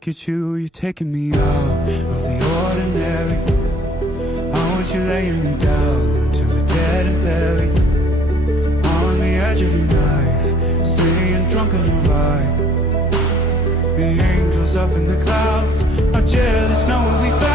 look at you, you're taking me out of the ordinary. I want you laying me down to the dead and buried. On the edge of your knife, staying drunk on the vibe. The angels up in the clouds are jealous knowing we found